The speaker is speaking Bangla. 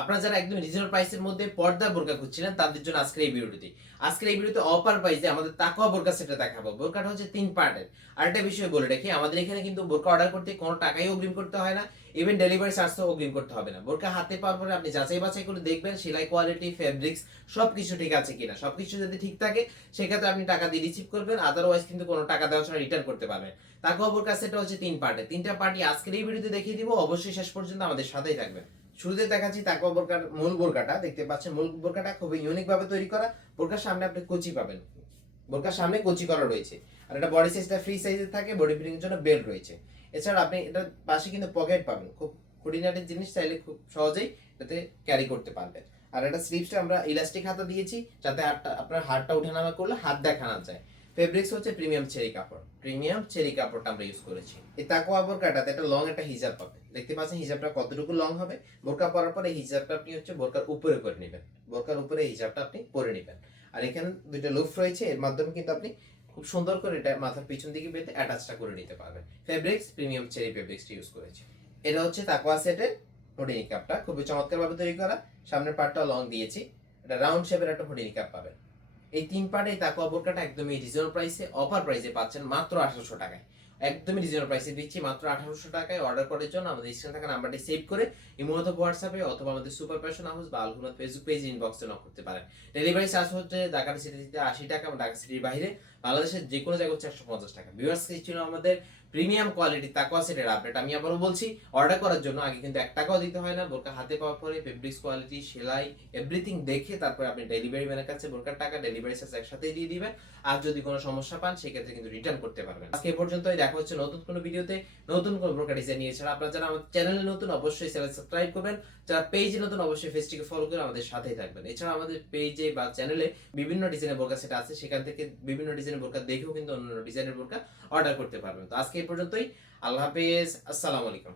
আপনারা যারা একদম রিজনেবল প্রাইসের মধ্যে পর্দার বোরকা খুঁজছিলেন তাদের জন্য আজকের এই ভিডিওতে অফার প্রাইসে আমাদের তাকওয়া বোরকা সেটটা দেখাবো। বোরকাটা হচ্ছে 3 পার্টের। আরেকটা বিষয় বলে রাখি, আমাদের এখানে কিন্তু বোরকা অর্ডার করতে কোনো টাকাই অগ্রিম করতে হয় না, ইভেন ডেলিভারি চার্জও অগ্রিম করতে হবে না। বোরকা হাতে পাওয়ার পরে আপনি যাচাই বাছাই করে দেখবেন সেলাই কোয়ালিটি, ফেব্রিক্স সবকিছু ঠিক আছে কিনা। সবকিছু যদি ঠিক থাকে সেক্ষেত্রে আপনি টাকা দিয়ে রিসিভ করবেন, আদারওয়াইজ কিন্তু কোনো টাকা দেওয়া ছাড়া রিটার্ন করতে পারবেন। তাকওয়া বোরকা সেটটা হচ্ছে 3 পার্টের। 3টা পার্টি আজকের এই ভিডিওতে দেখিয়ে দিব, অবশ্যই শেষ পর্যন্ত আমাদের সাথেই থাকবেন। শুরুতে দেখাচ্ছি তাকওয়া বোরকার মূল বোরকাটা। দেখতে পাচ্ছেন মূল বোরকাটা খুবই ইউনিক ভাবে তৈরি করা। বোরকার সামনে আপনি কুচি পাবেন, বোরকার সামনে কুচি করা রয়েছে। আর এটা বডি সাইজটা ফ্রি সাইজের থাকে, বডি ফিটিং এর জন্য বেল্ট রয়েছে। এছাড়া আপনি এটার পাশে কিন্তু পকেট পাবেন, খুব খুঁটিনাটি জিনিস, চাইলে খুব সহজেই এটাতে ক্যারি করতে পারবেন। আর এটা স্লিভসটা আমরা ইলাস্টিক হাতা দিয়েছি, যাতে আপনার হাতটা ওঠানামা করলে হাত দেখা না যায়। ফেব্রিক্স হচ্ছে প্রিমিয়াম চেরি কাপড়টা আমরা ইউজ করেছি। এই তাকওয়া বোরকাটাতে একটা লং একটা হিজাব পাবেন। দেখতে পাচ্ছেন হিজাবটা কতটুকু লং হবে। বোরকা পরার পরে হিজাবটা আপনি হচ্ছে বোরকার উপরে করে নেবেন, বোরকার উপরে হিজাবটা আপনি পরে নেবেন। আর এখানে দুইটা লুফ রয়েছে, এর মাধ্যমে কিন্তু আপনি খুব সুন্দর করে এটা মাথার পিছন দিকে বেঁধে অ্যাটাচটা করে নিতে পারবেন। ফেব্রিক্স প্রিমিয়াম চেরি ফেব্রিক্সটা ইউজ করেছি। এটা হচ্ছে তাকওয়া সেটের হুডি নিকাপটা, খুবই চমৎকার ভাবে তৈরি করা। সামনের পার্টটা লং দিয়েছি, এটা রাউন্ড শেপের একটা হুডি নিকাপ পাবেন। এই 3 পার্টে তাকওয়া বোরকাটা একদমই রিজনেবল প্রাইসে, অফার প্রাইসে পাচ্ছেন মাত্র 1800 টাকায়। একদমই রিজনেবল প্রাইসে দিচ্ছি মাত্র 1800 টাকায়। অর্ডার করার জন্য আমাদের স্ক্রিনে থাকা নাম্বারটি সেভ করে ইমো অথবা হোয়াটসঅ্যাপে অথবা আমাদের সুপার ফ্যাশন হাউস বা আলহুনা ফেসবুক পেজ ইনবক্সে নক করতে পারেন। ডেলিভারি চার্জ হচ্ছে ঢাকা সিটিতে 80 টাকা এবং ঢাকা সিটির বাইরে বাংলাদেশের যে কোনো জায়গায় হচ্ছে 150 টাকা। ভিউয়ার্স, এই ছিল আমাদের প্রিমিয়াম কোয়ালিটি তাকওয়া সেটের আপডেট। আমি আবারও বলছি, অর্ডার করার জন্য আগে কিন্তু 1 টাকাও দিতে হয় না। বোরকা হাতে পাওয়ার পরে ফেব্রিক্স কোয়ালিটি, সেলাই, এভরিথিং দেখে তারপরে আপনি ডেলিভারি ম্যানের কাছে বোরকার টাকা, ডেলিভারি চার্জ একসাথেই দিয়ে দিবেন। আর যদি কোনো সমস্যা পান সেক্ষেত্রে কিন্তু রিটার্ন করতে পারবেন। আজকে এ পর্যন্তই, দেখা হচ্ছে নতুন কোনো ভিডিওতে নতুন কোনো বোরকা ডিজাইন নিয়ে। এছাড়া আপনারা যারা আমার চ্যানেলে নতুন অবশ্যই চ্যানেল সাবস্ক্রাইব করবেন, যারা পেজে নতুন অবশ্যই পেজটিকে ফলো করে আমাদের সাথেই থাকবেন। এছাড়া আমাদের পেজে বা চ্যানেলে বিভিন্ন ডিজাইনের বোরকা সেট আছে, সেখান থেকে বিভিন্ন ডিজাইনের বোরকা দেখেও কিন্তু অন্য ডিজাইনের বোরকা অর্ডার করতে পারবেন। তো আজকে এই পর্যন্তই, আল্লাহ হাফেজ, আসসালামু আলাইকুম।